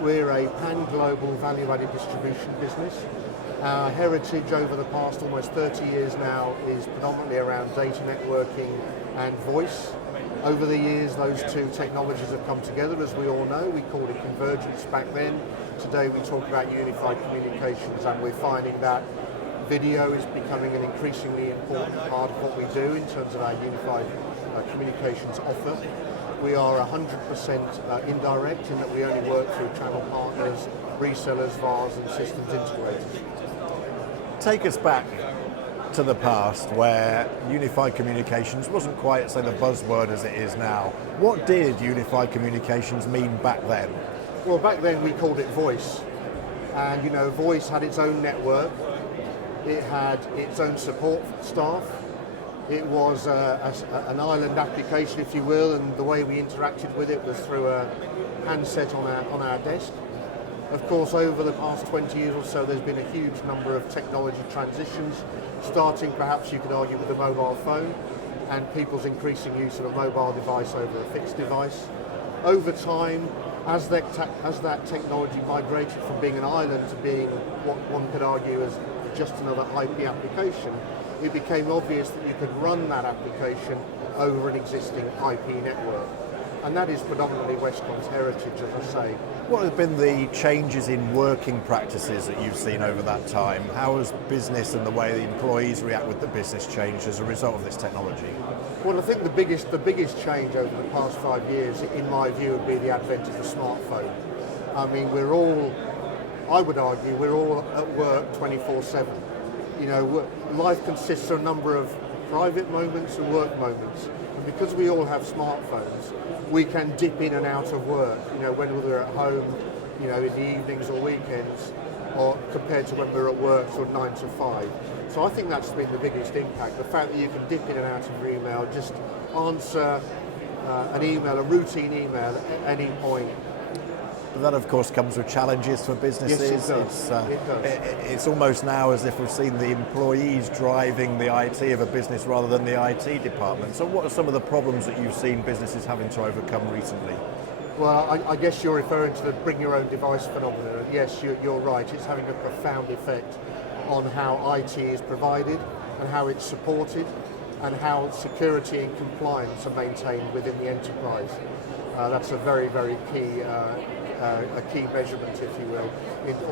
We're a pan-global value-added distribution business. Our heritage over the past almost 30 years now is predominantly around data networking and voice. Over the years, those two technologies have come together, as we all know. We called it convergence back then. Today we talk about unified communications, and we're finding that video is becoming an increasingly important part of what we do in terms of our unified communications offer. We are 100% indirect in that we only work through channel partners, resellers, VARs and systems integrators. Take us back to the past where unified communications wasn't quite, say, the buzzword as it is now. What did unified communications mean back then? Well, back then we called it voice. And voice had its own network. It had its own support staff. It was an island application, if you will, and the way we interacted with it was through a handset on our desk. Of course, over the past 20 years or so, there's been a huge number of technology transitions, starting perhaps you could argue with the mobile phone and people's increasing use of a mobile device over a fixed device. Over time, as that technology migrated from being an island to being what one could argue as just another IP application, it became obvious that you could run that application over an existing IP network. And that is predominantly Westcon's heritage, as I say. What have been the changes in working practices that you've seen over that time? How has business and the way the employees react with the business changed as a result of this technology? Well, I think the biggest change over the past 5 years, in my view, would be the advent of the smartphone. I mean, I would argue, we're all at work 24/7. Life consists of a number of private moments and work moments. And because we all have smartphones, we can dip in and out of work, when we're at home, in the evenings or weekends, or compared to when we're at work sort of 9 to 5. So I think that's been the biggest impact, the fact that you can dip in and out of your email, just answer an email, a routine email at any point. But that, of course, comes with challenges for businesses. Yes, it does. It's almost now as if we've seen the employees driving the IT of a business rather than the IT department. So what are some of the problems that you've seen businesses having to overcome recently? Well, I guess you're referring to the bring your own device phenomenon. Yes, you're right. It's having a profound effect on how IT is provided and how it's supported and how security and compliance are maintained within the enterprise. That's a very, very key measurement, if you will,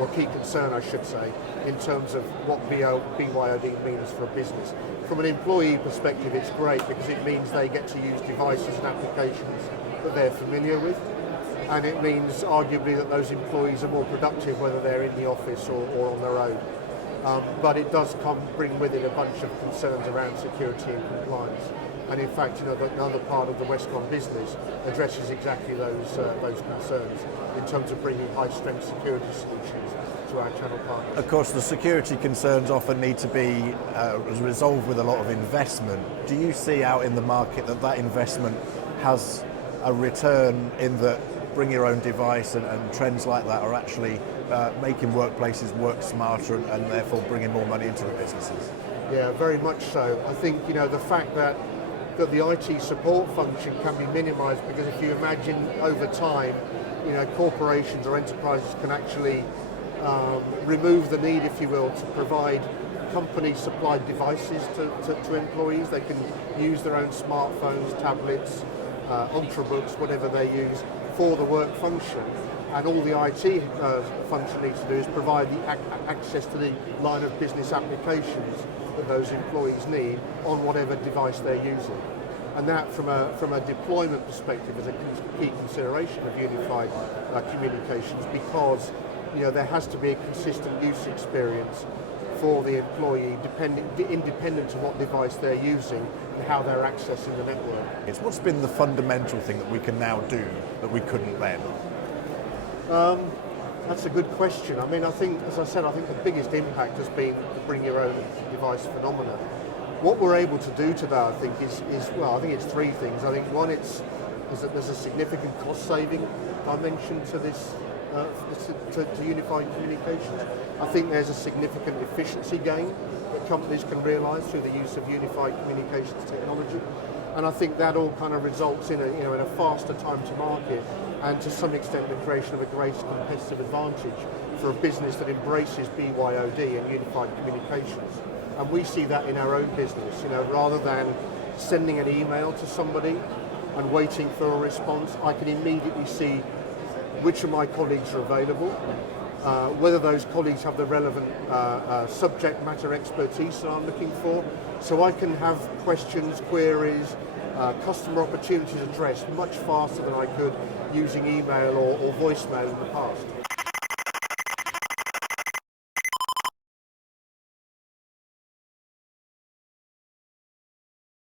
or key concern, I should say, in terms of what BYOD means for a business. From an employee perspective, it's great because it means they get to use devices and applications that they're familiar with, and it means arguably that those employees are more productive whether they're in the office or on their own. But it does bring with it a bunch of concerns around security and compliance. And in fact, another part of the Westcon business addresses exactly those concerns in terms of bringing high-strength security solutions to our channel partners. Of course, the security concerns often need to be resolved with a lot of investment. Do you see out in the market that investment has a return in that bring your own device and trends like that are actually making workplaces work smarter and therefore bringing more money into the businesses? Yeah, very much so. I think the fact that the IT support function can be minimised, because if you imagine over time, corporations or enterprises can actually remove the need, if you will, to provide company-supplied devices to employees. They can use their own smartphones, tablets, ultrabooks, whatever they use for the work function. And all the IT function needs to do is provide the access to the line of business applications that those employees need on whatever device they're using. And that, from a deployment perspective, is a key consideration of unified communications, because there has to be a consistent use experience for the employee, independent of what device they're using and how they're accessing the network. What's been the fundamental thing that we can now do that we couldn't then? That's a good question. I mean, I think, as I said, I think the biggest impact has been the bring your own device phenomena. What we're able to do today, I think, is I think it's three things. I think one, is that there's a significant cost-saving dimension to this, to unified communications. I think there's a significant efficiency gain that companies can realise through the use of unified communications technology. And I think that all kind of results in in a faster time to market, and to some extent the creation of a greater competitive advantage for a business that embraces BYOD and Unified Communications. And we see that in our own business, rather than sending an email to somebody and waiting for a response, I can immediately see which of my colleagues are available, whether those colleagues have the relevant subject matter expertise that I'm looking for, so I can have questions, queries, customer opportunities addressed much faster than I could using email or voicemail in the past.